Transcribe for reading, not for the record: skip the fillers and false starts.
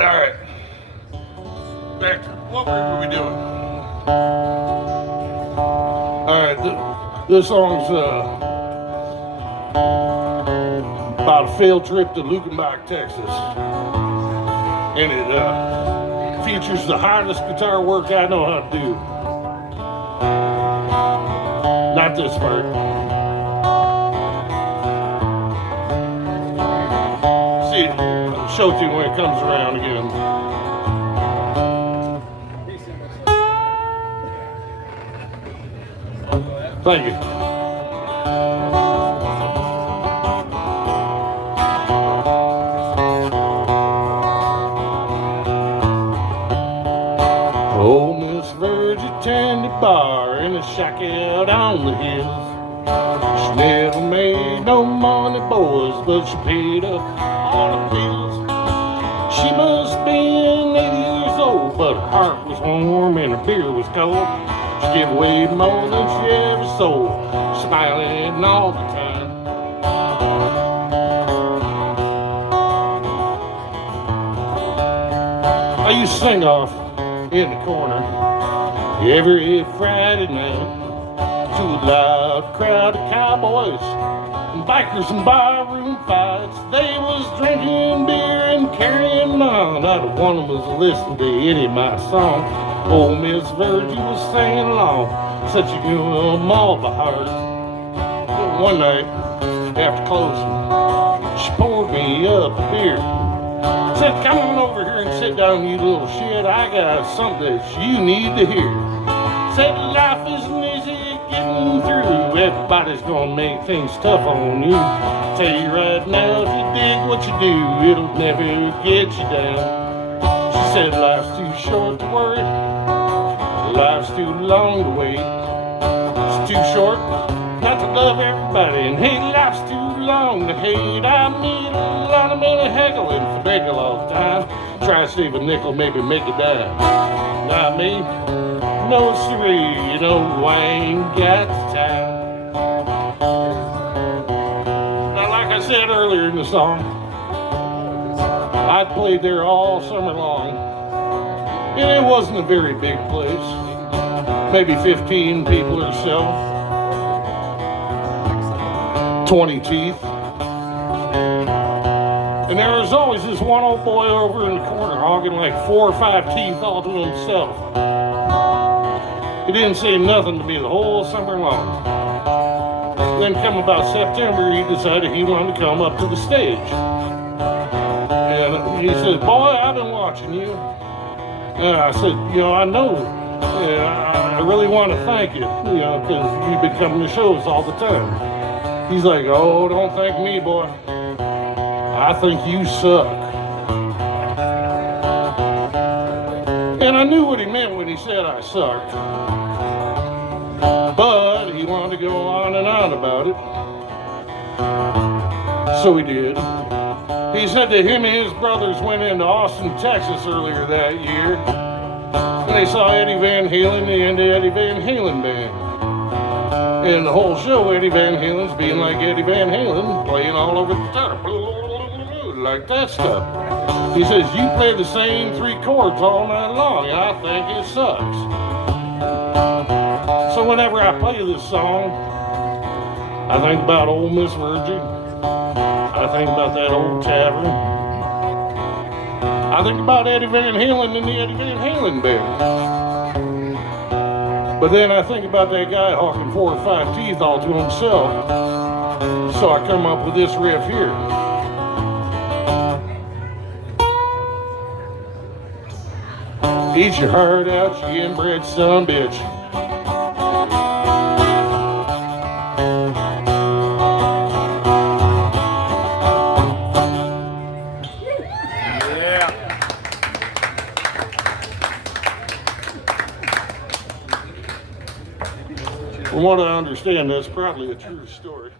Alright. Back to what were we doing? Alright, this song's about a failed trip to Lukenbach, Texas. And it features the hardest guitar work I know how to do. Not this part. See, I'll show it to you when it comes around again. Thank you. Oh, Miss Virgie tended bar in a shack out on the hills. She never made no money, boys, but she paid up all the bills. She must have been 80 years old, but her heart was warm and her beer was cold. She gave away more than she ever sold, smiling all the time. I used to sing off in the corner every Friday night to a loud crowd of cowboys and bikers and barroom fights. They was drinking beer and carrying on. Not one of them was listening to any of my songs. Old Miss Virgie was singing along, such a good all by heart. One night after closing, she poured me up a beer. Said, "Come on over here and sit down, you little shit. I got something that you need to hear." Said, "Life isn't easy getting through. Everybody's gonna make things tough on you. Tell you right now, if you dig what you do, it'll never get you down." She said, "Life's too short to worry. Life's too long to wait. It's too short not to love everybody. And hey, life's too long to hate. I meet a lot of men heckling for nickel all the time. Try to save a nickel, maybe make a dime. Not me. No siree, you know I ain't got the time." Now, like I said earlier in the song, I played there all summer long. And it wasn't a very big place. Maybe 15 people or so. 20 teeth. And there was always this one old boy over in the corner hogging like 4 or 5 teeth all to himself. He didn't say nothing to me the whole summer long. Then come about September, he decided he wanted to come up to the stage. And he said, "Boy, I've been watching you." And I said, "I know. I really want to thank you, because you've been coming to shows all the time." He's like, "Oh, don't thank me, boy. I think you suck." And I knew what he meant when he said I sucked. But he wanted to go on and on about it. So he did. He said that him and his brothers went into Austin, Texas earlier that year. And they saw Eddie Van Halen and the Eddie Van Halen band. And the whole show, Eddie Van Halen's being like Eddie Van Halen, playing all over the guitar, like that stuff. He says, "You play the same 3 chords all night long, and I think it sucks." So whenever I play this song, I think about old Miss Virgie. I think about that old tavern. I think about Eddie Van Halen and the Eddie Van Halen band. But then I think about that guy hawking 4 or 5 teeth all to himself. So I come up with this riff here. Eat your heart out, you inbred son bitch. Yeah. From what I understand, that's probably a true story.